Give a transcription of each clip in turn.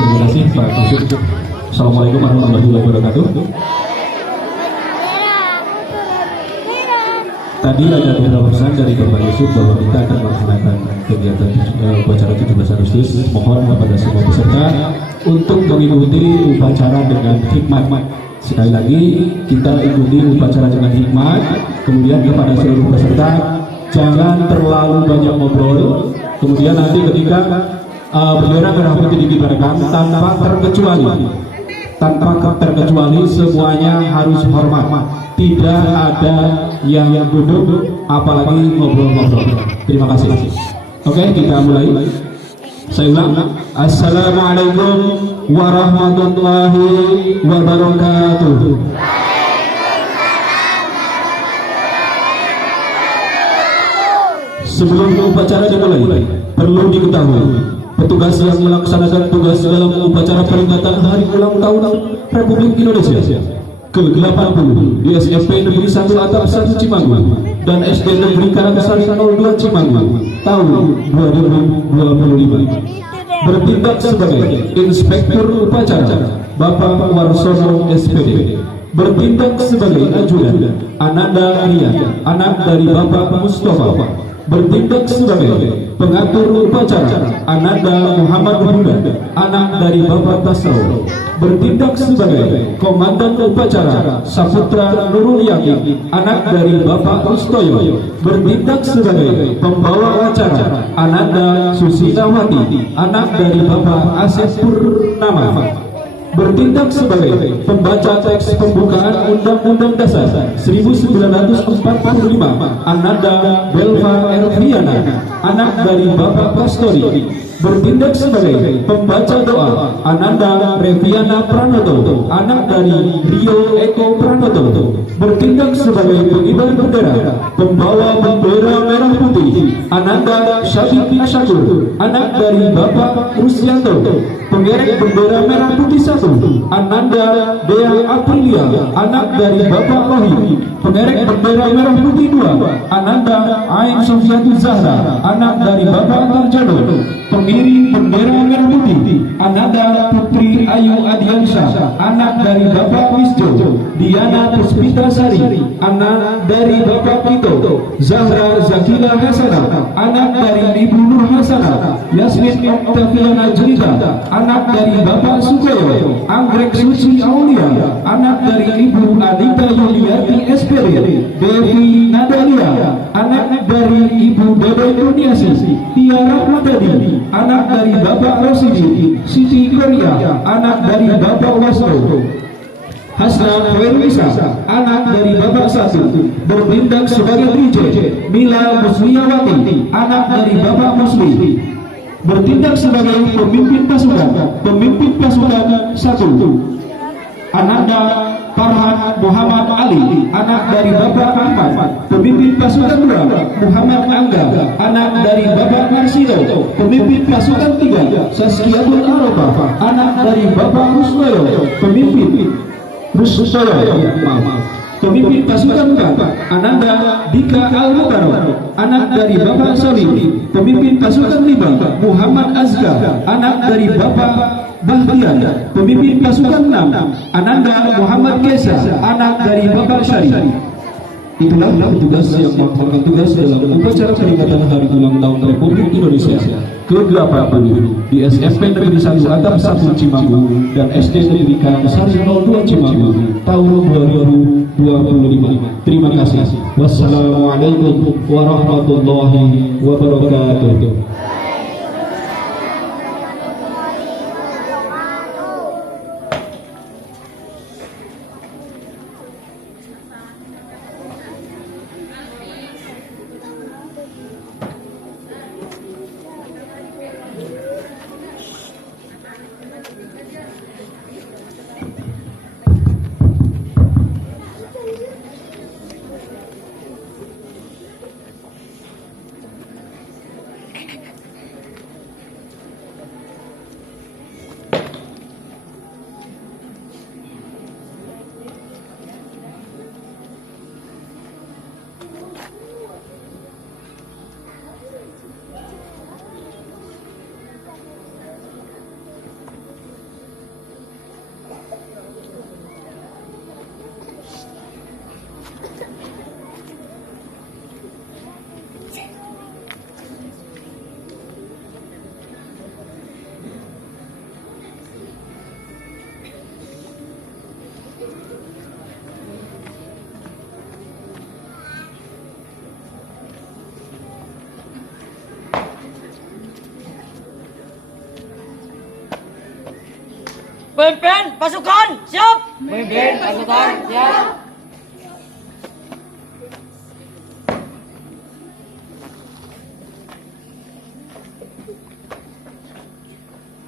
Terima kasih Pak Kusuk. Assalamualaikum warahmatullahi wabarakatuh. Tadi ada beberapa pesan dari Bapak Yusuf bahwa kita akan melaksanakan kegiatan upacara 17 Agustus. Mohon kepada semua peserta untuk mengikuti upacara dengan hikmat. Sekali lagi kita ikuti upacara dengan hikmat. Kemudian kepada seluruh peserta jangan terlalu banyak ngobrol. Kemudian nanti ketika bendera merah putih dikibarkan tanpa terkecuali semuanya harus hormat. Tidak ada yang duduk apalagi ngobrol-ngobrol. Terima kasih. Oke, kita mulai. Saya ulang. Assalamualaikum warahmatullahi wabarakatuh. Sebelum upacara dimulai, perlu diketahui petugas yang melaksanakan tugas dalam upacara peringatan Hari Ulang Tahun Republik Indonesia ke-80 di SMP Negeri 1 Atap 1 Cimanggu dan SD Negeri Karangsari 02 Cimanggu tahun 2025 bertindak sebagai Inspektur Upacara Bapak Warsono SPD, bertindak sebagai ajudan Ananda Ria, anak dari Bapak Mustafa, bertindak sebagai pengatur upacara Ananda Muhammad Huda, anak dari Bapak Tasawuf, bertindak sebagai komandan upacara Saputra Nurul Yakin, anak dari Bapak Rustoyo, bertindak sebagai pembawa acara Ananda Susinawati, anak dari Bapak Asep Purnama, bertindak sebagai pembaca teks pembukaan Undang-Undang Dasar 1945 Ananda Belva Erviana, anak dari Bapak Pastori, bertindak sebagai pembaca doa Ananda Reviana Pranoto, anak dari Rio Eko Pranoto, bertindak sebagai pengibar bendera pembawa bendera merah putih Ananda Syabib Asyakur, anak dari Bapak Rusyanto, pengerek bendera merah putih 1 Ananda Dea Aprilia, anak dari Bapak Rohim, pengerek bendera merah putih 2 Ananda Ain Sofiatul Zahra, anak dari Bapak Tarjano, pengiring bendera merah putih Ananda Putri Ayu Adiansyah, anak dari Bapak Wisjo, Diana Puspita Sari, anak dari Bapak Tito, Zahra Zakila Hasanah, anak dari Ibu Nur Hasanah, Yasmin Oktaviana Jelita, anak dari Bapak Sukoyo, Anggrek Suci Aulia, anak dari Ibu Anita Yuliati SPD, Devi Nadalia, anak dari Ibu Dede Kurniasi, Tiara Mutadi, anak dari Bapak Rosidi, Siti Korea, anak dari Bapak Wasno, Hasna Ferwisa, anak dari Bapak Satu, bertindak sebagai DJ Mila Musliawati, anak dari Bapak Musli, bertindak sebagai pemimpin pasukan 1 Ananda Farhan Muhammad Ali, anak dari Bapak Ahmad, pemimpin pasukan 2 Muhammad Angga, anak dari Bapak Marsino, pemimpin pasukan 3 Saskiatul Arafah, anak dari Bapak Rusnoyo, pemimpin pemimpin pasukan 4 Ananda Dika Al-Mubarak, anak dari Bapak Salim, pemimpin pasukan 5 Muhammad Azga, anak dari Bapak Bahtiar, pemimpin pasukan 6 Ananda Muhammad Kesa, anak dari Bapak Syari. Itulah petugas yang melaksanakan tugas dalam upacara peringatan Hari Ulang Tahun Republik Indonesia ke-80 di SMP Negeri 1 Atap 1 Cimanggu dan SD Negeri Karangsari 02 Cimanggu tahun 2025. Terima kasih. Wassalamualaikum warahmatullahi wabarakatuh. Pemimpin pasukan siap. Pemimpin pasukan siap.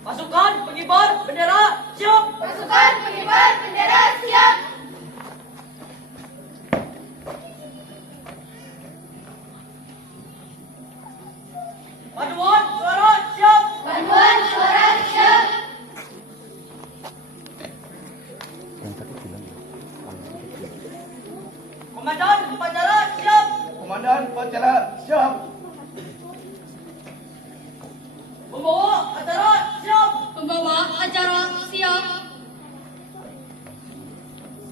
Pasukan pengibar bendera siap. Pasukan pengibar bendera siap. Paduan suara siap. Panduan suara siap. Komandan upacara siap. Komandan upacara siap. Pembawa acara siap. Pembawa acara siap.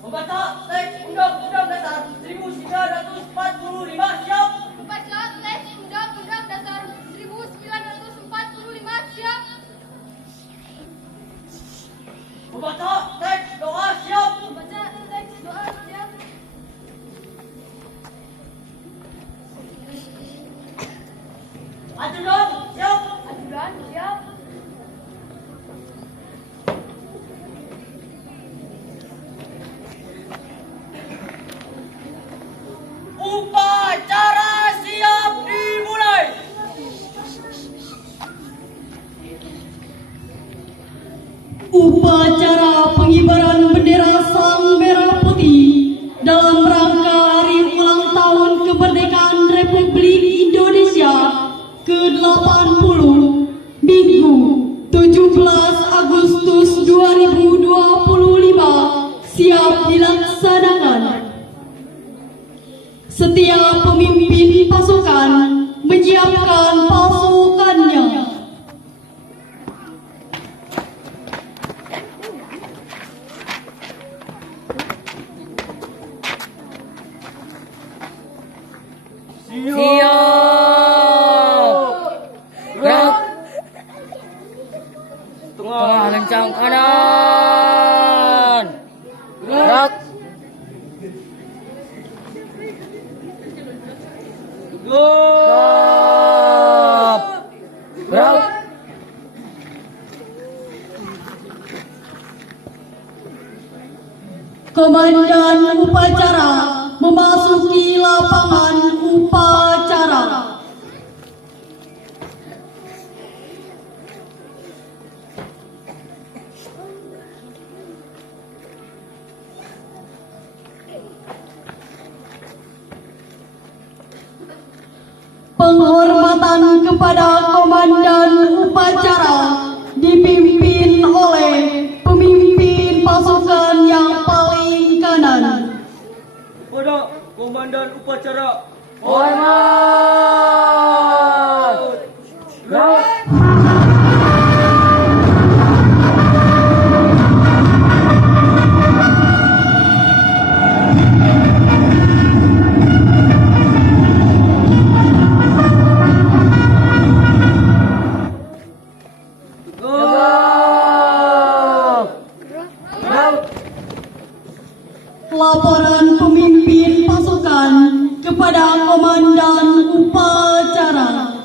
Membaca teks Undang-Undang Dasar 1945 siap. Membaca teks Undang-Undang Dasar 1945 siap. Membaca teks doa siap. Membaca teks doa siap. Ajudan siap. Ajudan siap. Upacara siap dimulai. Upacara pengibaran bendera Sang Merah Putih dalam rangka Hari Ulang Tahun Kemerdekaan Republik Indonesia ke-80 Minggu 17 Agustus 2025 siap dilaksanakan. Setiap pemimpin pasukan menyiapkan pasukannya. Siap. Gerak. Tengah lencang kanan. Gerak. Gerak. Gerak. Komandan upacara memasuki lapangan upacara. Penghormatan kepada komandan upacara dipimpin oleh pemimpin pasukan yang paling kanan. Pada komandan upacara. Hormat. Gerak. Laporan pemimpin pasukan kepada komandan upacara.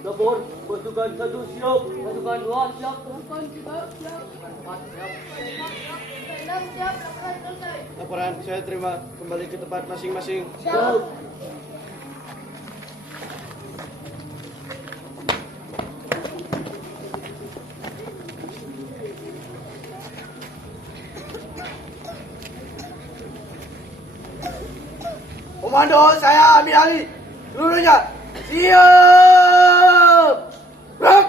Lapor pasukan 1 siap. Pasukan 2 siap. Pasukan 3 siap. Pasukan 6 siap. Laporan selesai. Laporan saya terima, kembali ke tempat masing-masing. Siap. Komando saya ambil alih. Seluruhnya siap. Gerak.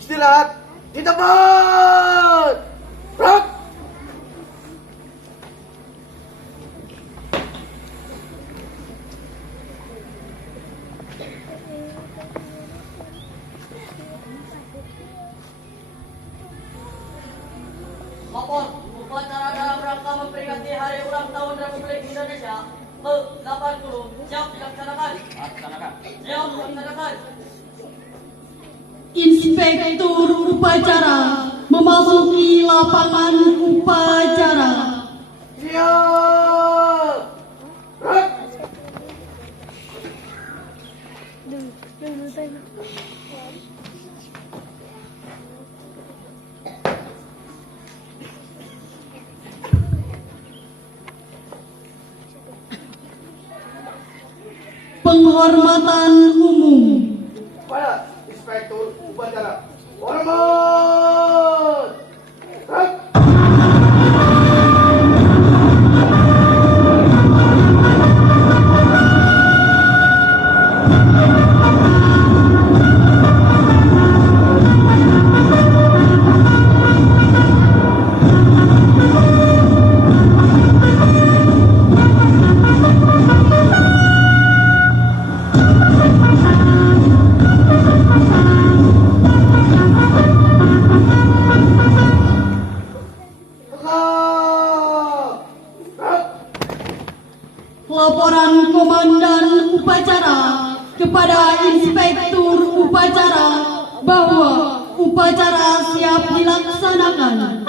Istirahat di tempat. Gerak. Lapor, upacara dalam rangka memperingati Hari Ulang Tahun Republik Indonesia ke-80 siap dilaksanakan. Siap dilaksanakan. Inspektur upacara memasuki lapangan upacara. Siap. Gerak. Penghormatan umum. Pada Inspektur Upacara. Hormat. Gerak. Laporan Komandan Upacara kepada Inspektur Upacara bahwa upacara siap dilaksanakan.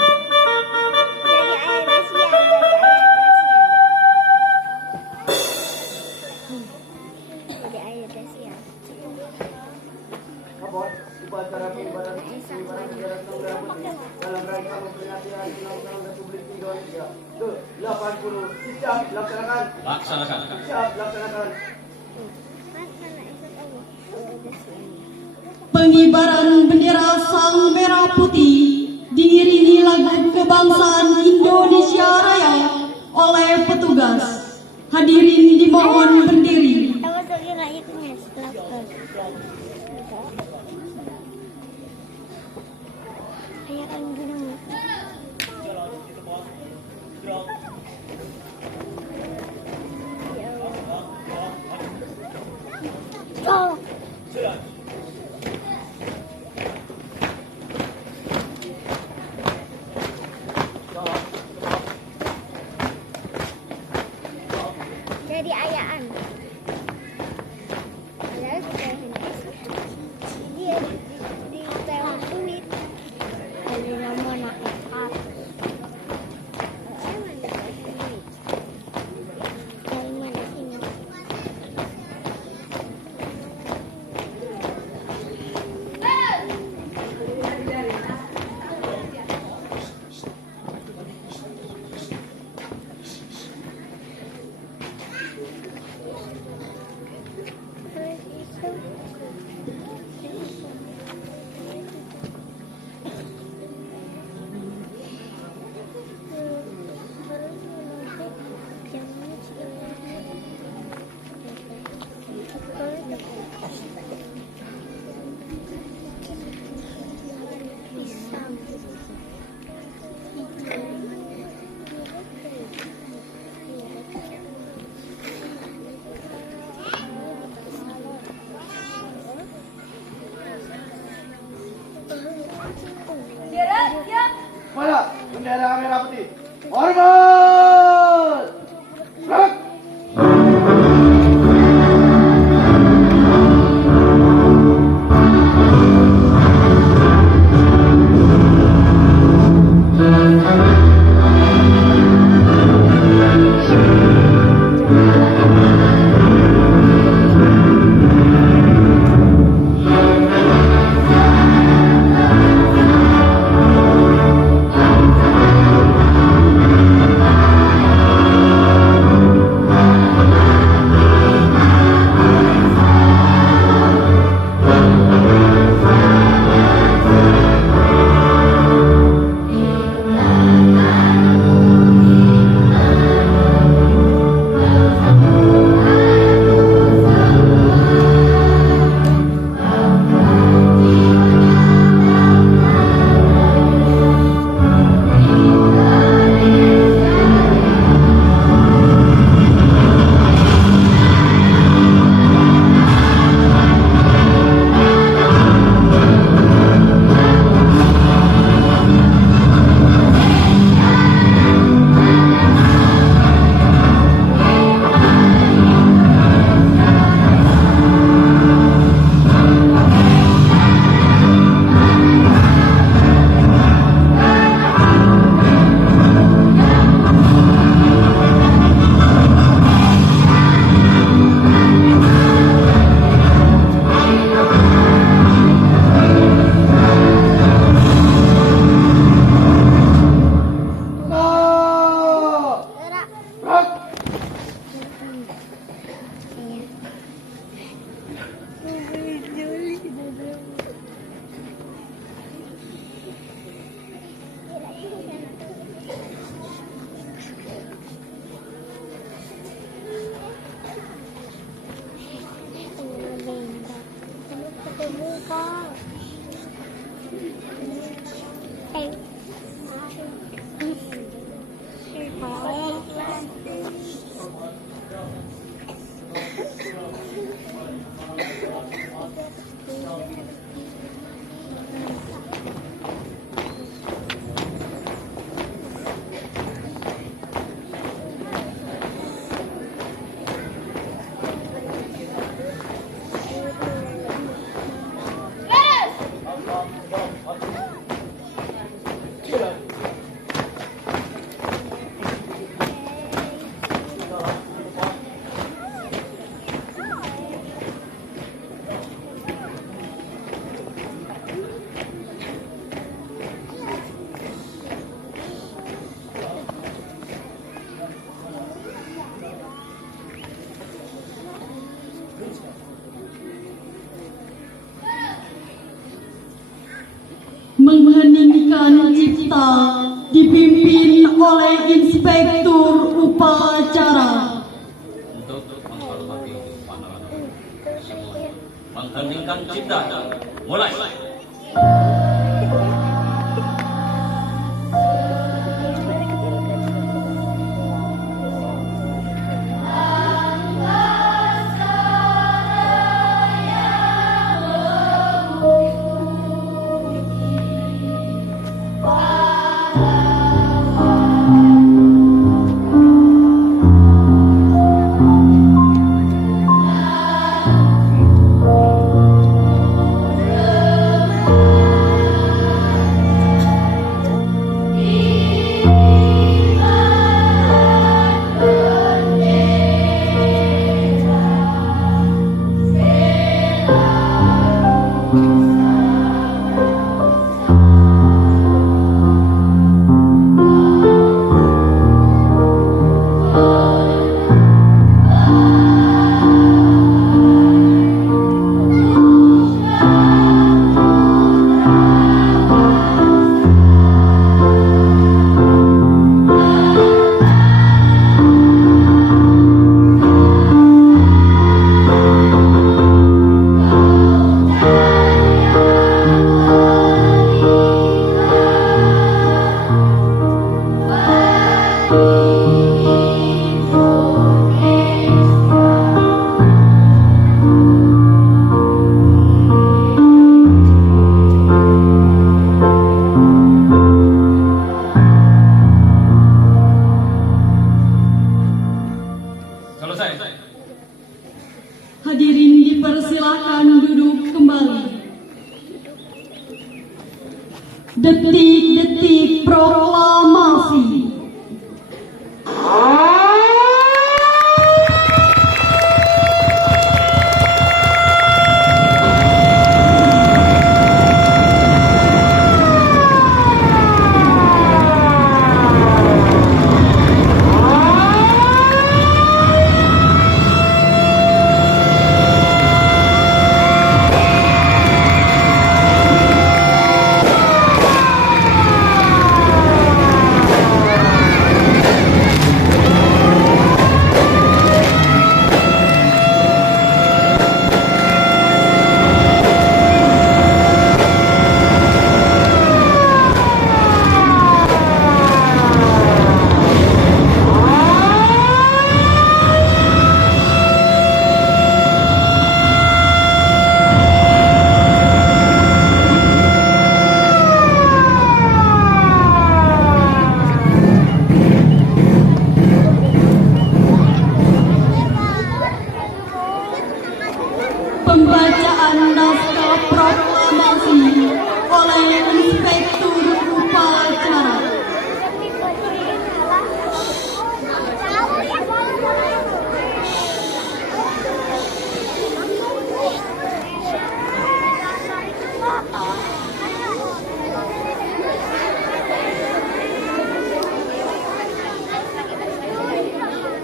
Kapol, upacara pengibaran bendera Sang Merah Putih dalam rangka memperingati Hari Ulang Tahun Republik Indonesia ke-80 siap dilaksanakan. Siap dilaksanakan. Pengibaran bendera Sang Merah Putih diiringi lagu kebangsaan Indonesia Raya oleh petugas. Hadirin dimohon berdiri. Jadi ayaan. Dia di tewang kulit. Ada nama nak lepas. Dari mana sini? Pada bendera merah putih. Hormat. Gerak. mengheningkan cipta dipimpin oleh Inspektur Upacara. Untuk menghormati pahlawan semua. Mengheningkan cipta. Mulai. Hadirin dipersilakan duduk kembali. Detik-detik proklamasi. Pembacaan naskah proklamasi oleh Inspektur Upacara.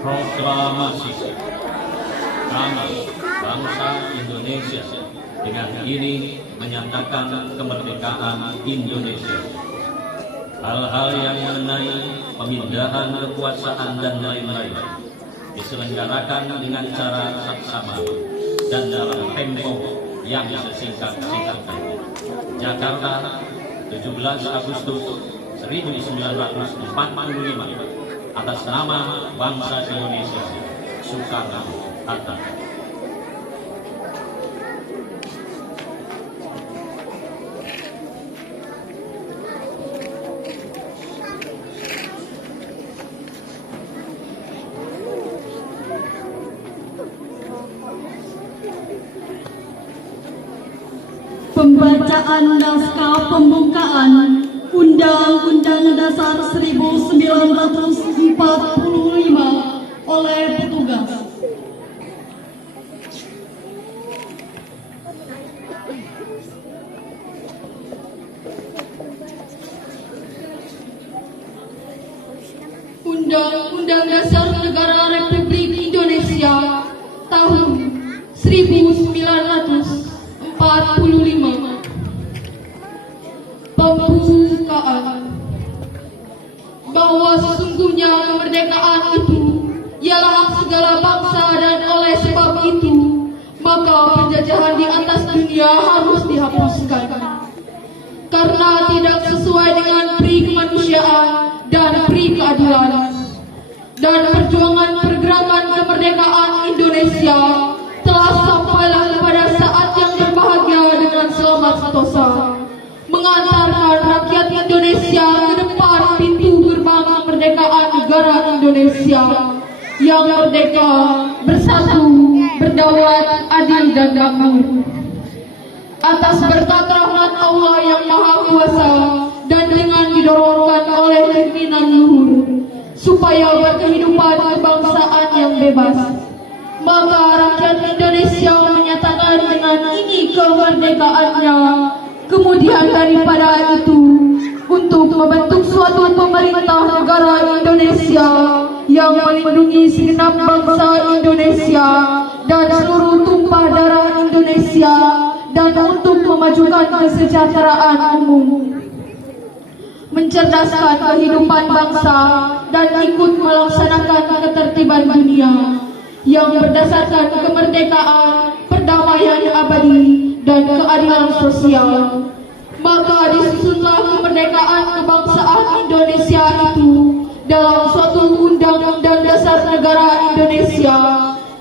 Proklamasi. Kami, bangsa Indonesia, dengan ini menyatakan kemerdekaan Indonesia. Hal-hal yang mengenai pemindahan kekuasaan dan lain-lain diselenggarakan dengan cara saksama dan dalam tempo yang sesingkat-singkatnya. Jakarta, 17 Agustus 1945, atas nama bangsa Indonesia. Soekarno-Hatta. Pembacaan naskah pembukaan Undang-Undang Dasar 1945 oleh petugas. Undang-Undang Dasar Negara Republik Indonesia tahun 1945. kemerdekaan, bahwa sesungguhnya kemerdekaan itu ialah hak segala bangsa, dan oleh sebab itu maka penjajahan di atas dunia harus dihapuskan karena tidak sesuai dengan pri kemanusiaan dan pri keadilan. Dan perjuangan pergerakan kemerdekaan Indonesia telah sampailah pada saat yang berbahagia dengan selamat sentosa, mengantarkan rakyat Indonesia ke depan pintu gerbang kemerdekaan negara Indonesia yang merdeka, bersatu, berdaulat, adil dan makmur. Atas berkat rahmat Allah yang Maha Kuasa dan dengan didorongkan oleh keinginan luhur supaya berkehidupan kebangsaan yang bebas, maka rakyat Indonesia menyatakan dengan ini kemerdekaannya. Kemudian daripada itu, untuk membentuk suatu pemerintah negara Indonesia yang melindungi segenap bangsa Indonesia dan seluruh tumpah darah Indonesia, dan untuk memajukan kesejahteraan umum, mencerdaskan kehidupan bangsa, dan ikut melaksanakan ketertiban dunia yang berdasarkan kemerdekaan, perdamaian abadi, dan keadilan sosial. Maka disusunlah kemerdekaan kebangsaan Indonesia itu dalam suatu undang-undang dasar negara Indonesia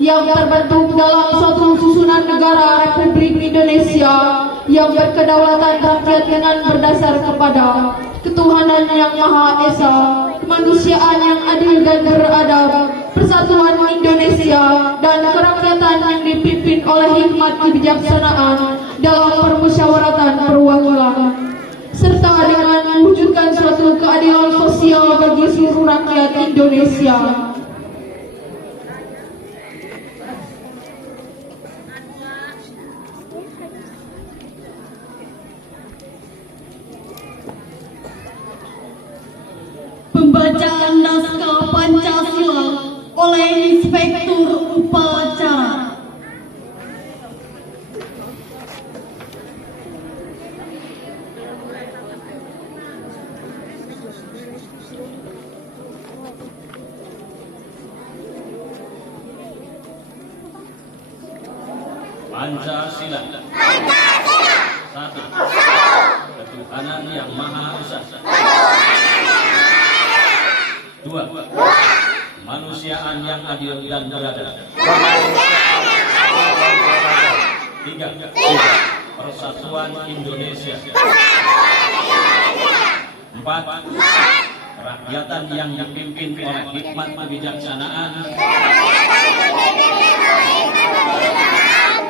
yang terbentuk dalam suatu susunan negara Republik Indonesia yang berkedaulatan rakyat dengan berdasar kepada ketuhanan yang Maha Esa, kemanusiaan yang adil dan beradab, persatuan Indonesia, dan kerakyatan yang dipimpin oleh hikmat kebijaksanaan dalam permusyawaratan perwakilan, serta dengan mewujudkan suatu keadilan sosial bagi seluruh rakyat Indonesia. Pembacaan naskah Pancasila oleh Inspektur Upacara. Pancasila. Satu. Ketuhanan yang Maha Esa. Dua. Kemanusiaan yang adil dan beradab. Tiga. Persatuan Indonesia. Empat. Kerakyatan yang dipimpin oleh hikmat kebijaksanaan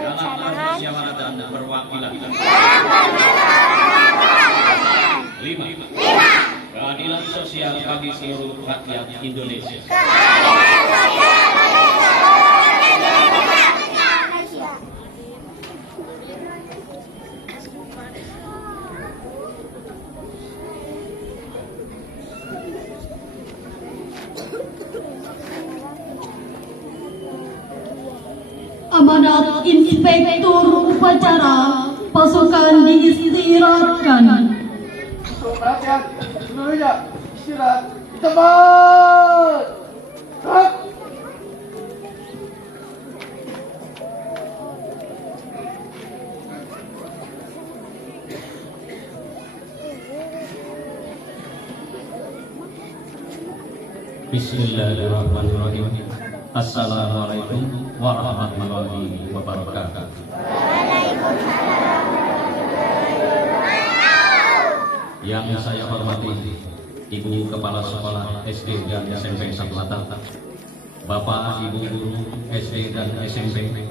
dalam permusyawaratan perwakilan. 5. Keadilan sosial bagi seluruh rakyat Indonesia. Amanat Inspektur Upacara, pasukan diistirahatkan. Untuk perhatian seluruhnya, istirahat di tempat. Gerak. Bismillahirrahmanirrahim. Assalamualaikum warahmatullahi wabarakatuh. Yang saya hormati Ibu Kepala Sekolah SD dan SMP Saklata, Bapak Ibu Guru SD dan SMP,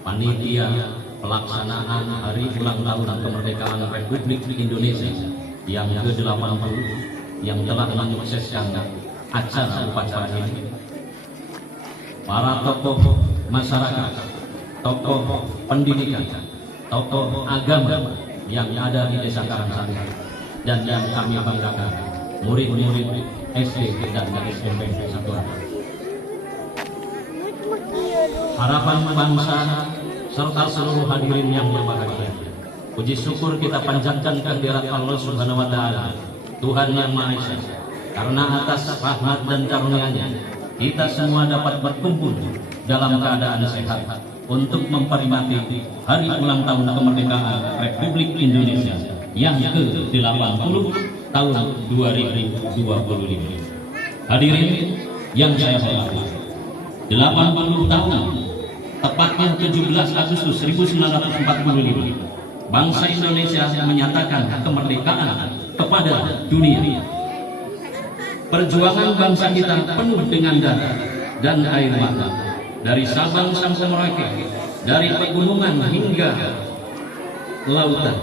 panitia pelaksanaan Hari Ulang Tahun Kemerdekaan Republik Indonesia yang ke-80 yang telah menyukseskan acara upacara ini, para tokoh masyarakat, tokoh pendidikan, tokoh agama yang ada di Desa Karangsari, dan yang kami banggakan, murid-murid SD dan SMP Saklata. Harapan bangsa serta seluruh hadirin yang berbahagia, puji syukur kita panjatkan kehadirat Allah Subhanahu wa taala, Tuhan yang Maha Esa. Karena atas rahmat dan karunia-Nya, kita semua dapat berkumpul dalam keadaan sehat untuk memperingati hari ulang tahun kemerdekaan Republik Indonesia yang ke-80 tahun 2025. Hadirin yang saya hormati, 80 tahun, tepatnya 17 Agustus 1945, bangsa Indonesia menyatakan kemerdekaan kepada dunia. Perjuangan bangsa kita penuh dengan darah dan air mata, dari Sabang sampai Merauke, dari pegunungan hingga lautan.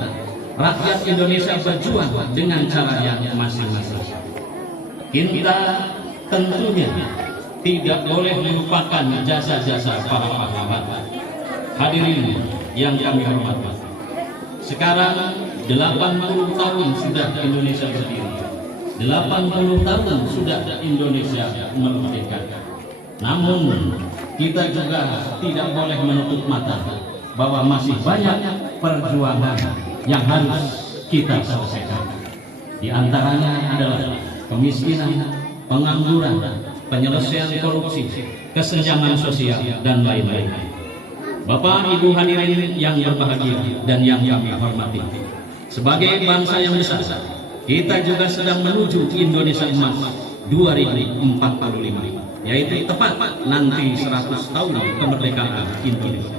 Rakyat Indonesia berjuang dengan cara yang masing-masing. Kita tentunya tidak boleh melupakan jasa-jasa para pahlawan. Hadirin yang kami hormati, sekarang 80 tahun sudah Indonesia berdiri. 80 tahun sudah Indonesia merdeka. Namun kita juga tidak boleh menutup mata bahwa masih banyak perjuangan yang harus kita selesaikan. Di antaranya adalah kemiskinan, pengangguran, penyelesaian korupsi, kesenjangan sosial, dan lain-lain. Bapak Ibu hadirin yang berbahagia dan yang kami hormati, sebagai bangsa yang besar, kita juga sedang menuju Indonesia Emas 2045, yaitu tepat nanti 100 tahun kemerdekaan Indonesia.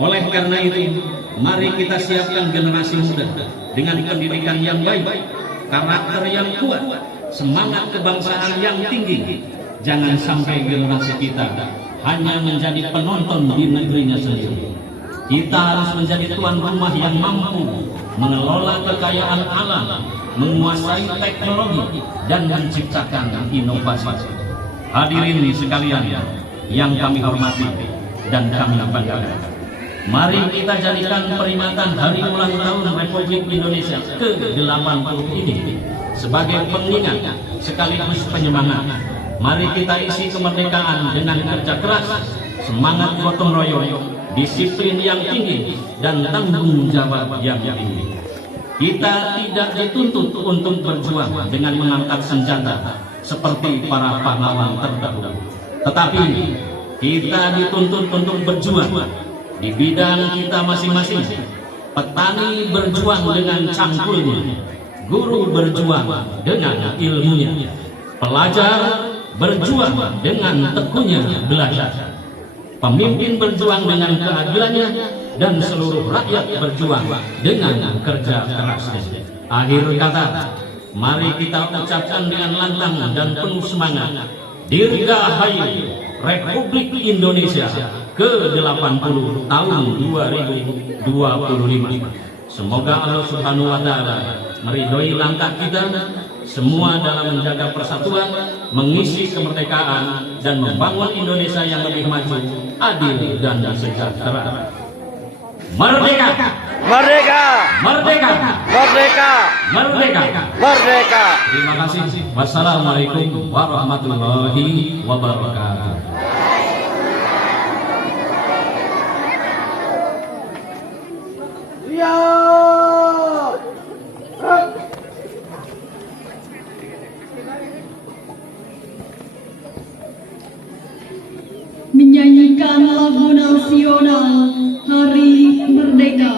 Oleh karena itu, mari kita siapkan generasi muda dengan pendidikan yang baik, karakter yang kuat, semangat kebangsaan yang tinggi. Jangan sampai generasi kita hanya menjadi penonton di negerinya sendiri. Kita harus menjadi tuan rumah yang mampu mengelola kekayaan alam, menguasai teknologi, dan menciptakan inovasi. Hadirin sekalian yang kami hormati dan kami banggakan, mari kita jadikan peringatan Hari Ulang Tahun Republik Indonesia ke-80 ini sebagai pengingat sekaligus penyemangat. Mari kita isi kemerdekaan dengan kerja keras, semangat gotong royong, disiplin yang tinggi, dan tanggung jawab yang tinggi. Kita tidak dituntut untuk berjuang dengan mengangkat senjata seperti para pahlawan terdahulu, tetapi kita dituntut untuk berjuang di bidang kita masing-masing. Petani berjuang dengan cangkulnya, guru berjuang dengan ilmunya, pelajar berjuang dengan tekunya belajar, pemimpin berjuang dengan keadilannya, dan seluruh rakyat berjuang dengan kerja kerasnya. Akhir kata, mari kita ucapkan dengan lantang dan penuh semangat, Dirgahayu Republik Indonesia ke-80 tahun 2025. Semoga Allah Subhanahu wa taala meridhoi langkah kita semua dalam menjaga persatuan, mengisi kemerdekaan, dan membangun Indonesia yang lebih maju, adil, dan sejahtera. Merdeka! Merdeka! Merdeka! Merdeka! Merdeka! Merdeka! Terima kasih. Wassalamualaikum warahmatullahi wabarakatuh. Ya! Menyanyikan lagu nasional Hari Merdeka.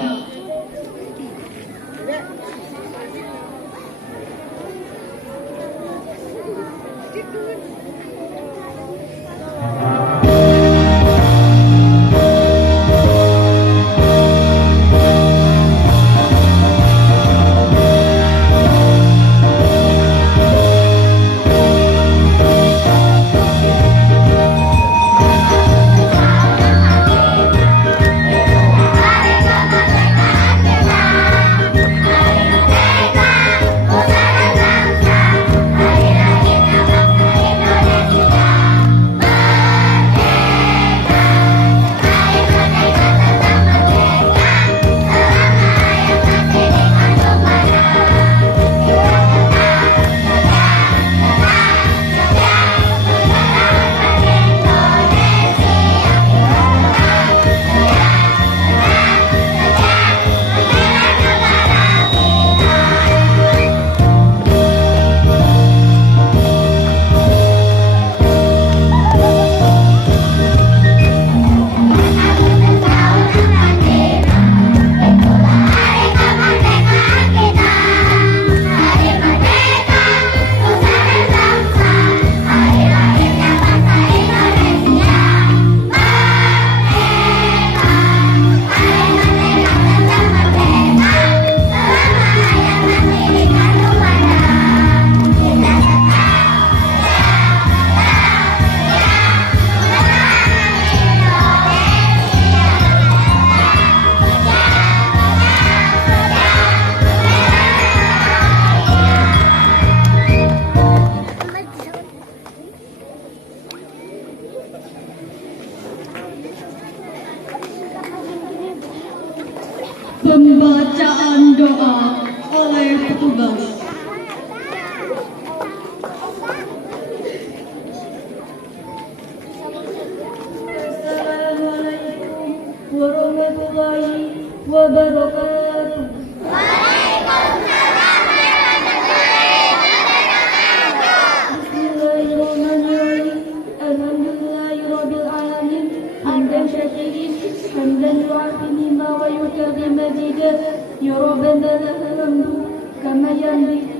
كما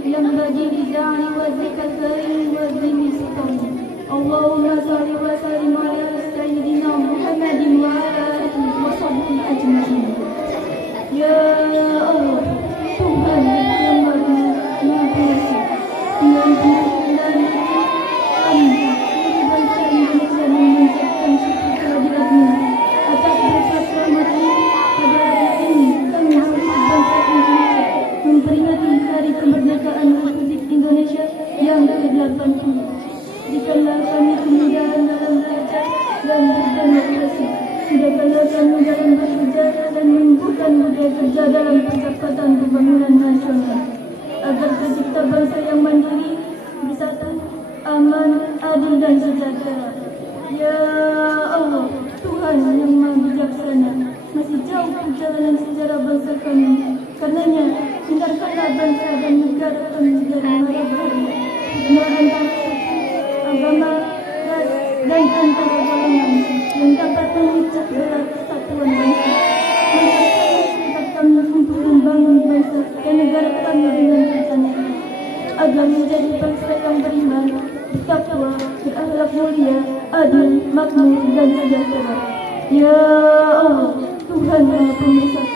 ينبغي لجعل وجهك الكريم والدين سترا. اللهم صل وسلم على سيدنا محمد وعلى آله وصحبه أجمعين. Ya Allah, Tuhan yang Maha Kuasa, dengan dan kami bangsa Indonesia mengucapkan syukur kehadirannya atas berkat rahmat-Nya. Pada hari ini kami seluruh bangsa Indonesia memperingati Hari Kemerdekaan Republik Indonesia yang ke-80. Berikanlah kami kemudahan dalam belajar dan berdemokrasi. Mudahkanlah kami dalam bekerja dan menumbuhkan budaya kerja dalam percepatan pembangunan nasional, agar tercipta bangsa yang mandiri, bersatu, aman, adil dan sejahtera. Ya Allah, Tuhan yang Maha Bijaksana, masih jauh perjalanan sejarah bangsa kami. Karenanya, hindarkanlah bangsa dan negara kami dari mara bahaya, fitnah antar suku, agama, ras, dan antar golongan yang dapat memecah belah kesatuan bangsa. Maka kami untuk membangun bangsa dan negara kami dengan rencana agar menjadi bangsa yang beriman, bertakwa, berakhlak mulia, adil, makmur, dan sejahtera. Ya Allah, Tuhan Maha Pemersatu.